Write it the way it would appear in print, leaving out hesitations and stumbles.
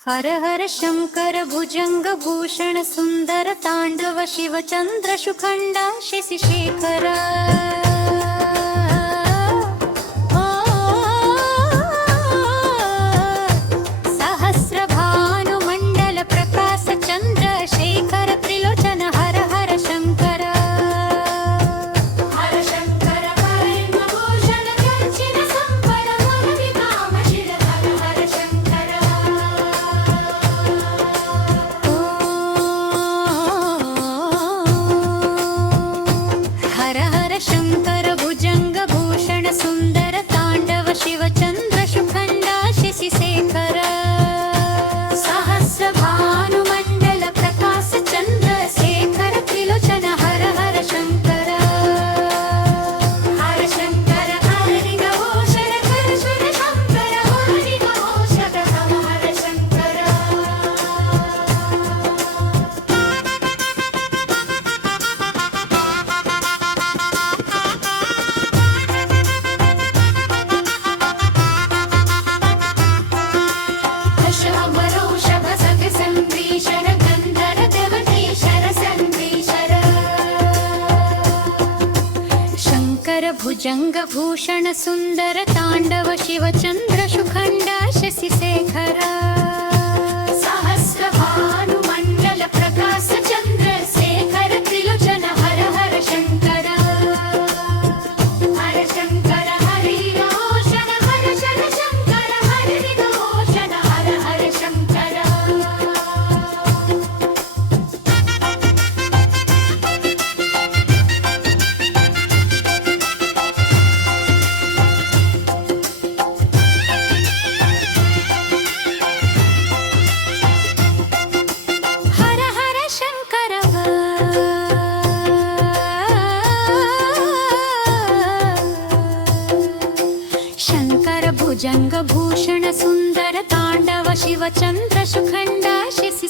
हर हर शंकर भुजंग भूषण सुंदर तांडव शिव चंद्र सुखंडा शशि शेखर सहस्र भानु मंडल प्रकाश चंद्र शेखर त्रिलोचन हर हर शंकर हर शंकर भूषण गर्जिन संपद मुरली कामशिल हर हर शंकर हर हर शंकर भुजंग भूषण सुंदर तांडव शिव चंद्र सुखंडा शशि शेखर सहस्र भानु मंडल प्रकाश चंद्र शेखर त्रिलोचन हर हर शंकर हर शंकर हरि घोषण कर सुर शंकर हरि घोषक हम हर शंकर शंकर भुजंग भूषण सुंदर तांडव शिव चंद्र सुखंडा शशि शेखर सहस्र भानु मंडल प्रकाश चंद्र शेखर त्रिलोचन हर हर शंकर हर शंकर हरि घोषण हर शर शंकर हरि घोषण हर हर शंकर हर हर शंकर शंकर भुजंग भूषण सुंदर तांडव शिव चंद्र सुखंडा शशि